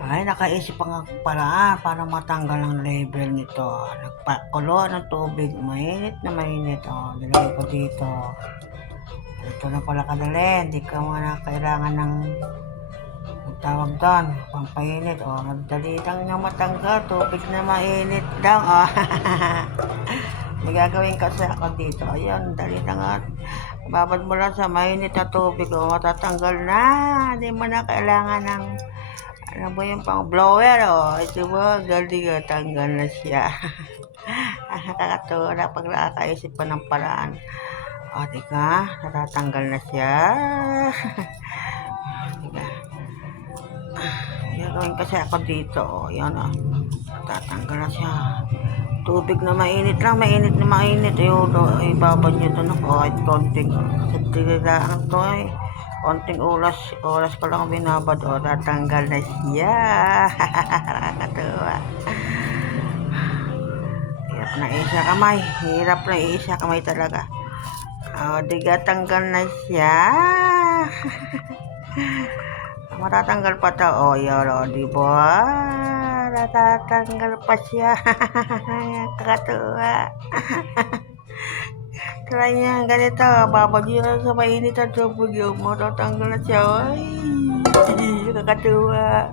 Ay, nakaisip pa nga paraan para matanggal ang level nito. Nagpakulo ng tubig, mainit na mainit. Nilagay ko dito. Ito na pala kadali, hindi ka na kailangan ng tawag doon, pampainit. Madali lang niya matanggal, tubig na mainit lang. May gagawin kasi ako dito. Ayun, dali na nga. Babad mo lang sa mainit na tubig, matatanggal na. Hindi mo na kailangan ng ano ba yung pang blower, ito ba, galing, tanggal na siya. Nakakatuwa na pag nakakaisip ko ng paraan. Tika, natatanggal na siya. Tika. Gagawin kasi ako dito, yan natatanggal na siya. Tubig na mainit lang, mainit na mainit. Ayun, ibabad nyo ito na kahit konting. Kasi tinilaan to konting oras ko lang binabad. Tatanggal na siya. Nakakatuwa. Hirap na isa kamay. Hirap na isa kamay talaga. Diga tanggal na siya. Matatanggal pa to. Yun, diba? Natatanggal pa siya. Kakatuwa. Try niya ganito. Babagyo na sa mainit at tubig. Matatanggal na siya. Ay, kakatuwa.